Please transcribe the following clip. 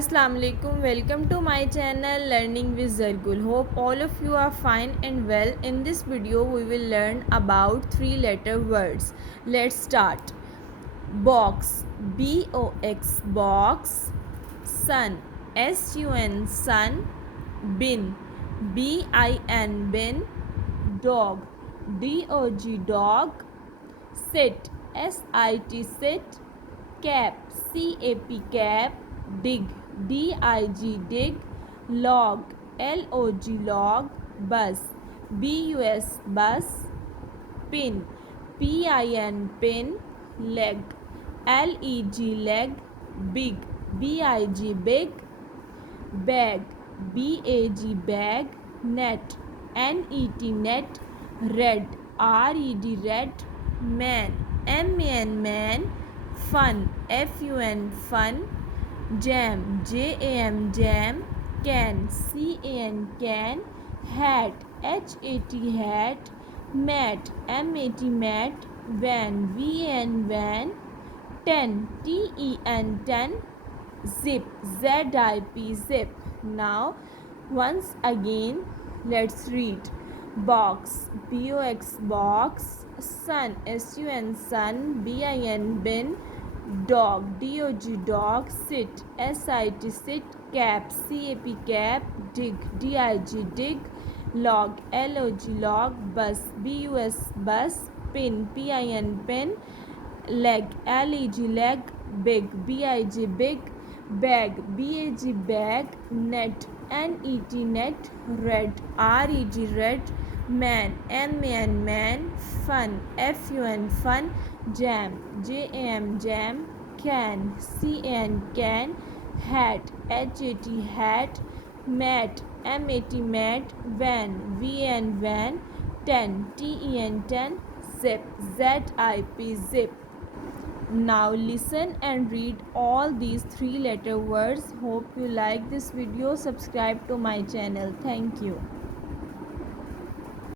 Assalamu alaikum. Welcome to my channel Learning with Zargull. Hope all of you are fine and well. In this video we will learn about three-letter words. Let's start. Box, B-O-X, box. Sun, S-U-N, sun. Bin, B-I-N, bin. Dog, D-O-G, dog. Sit, S-I-T, sit. Cap, C-A-P, cap. Dig, D-I-G, dig. Log, L-O-G, log. Bus, B-U-S, bus. Pin, P-I-N, pin. Leg, L-E-G, leg. Big, B-I-G, big. Bag, B-A-G, bag. Net, N-E-T, net. Red, R-E-D, red. Man, M-A-N, man. Fun, F-U-N, fun. Jam, J-A-M, jam. Can, C-A-N, can. Hat, H-A-T, hat. Mat, M-A-T, mat. Van, V-A-N, van. Ten, T-E-N, ten. Zip, Z-I-P, zip. Now once again let's read. Box, B-O-X, box. Sun, S-U-N, sun. B-I-N, bin. Dog, D-O-G, dog. Sit, S-I-T, sit. Cap, C-A-P, cap. Dig, D-I-G, dig. Log, L-O-G, log. Bus, B-U-S, bus. Pin, P-I-N, pin. Leg, L-E-G, leg. Big, B-I-G, big. Bag, B-A-G, bag. Net, N-E-T, net. Red, R-E-G, red. Man, M-A-N, man. Fun, F-U-N, fun. Jam, J-A-M, jam. Can, C-A-N, can. Hat, H-A-T, hat. Mat, M-A-T, mat. Van, V-A-N, van. Ten, T-E-N, ten. Zip, Z-I-P, zip. Now listen and read all these three-letter words. Hope you like this video. Subscribe to my channel. Thank you.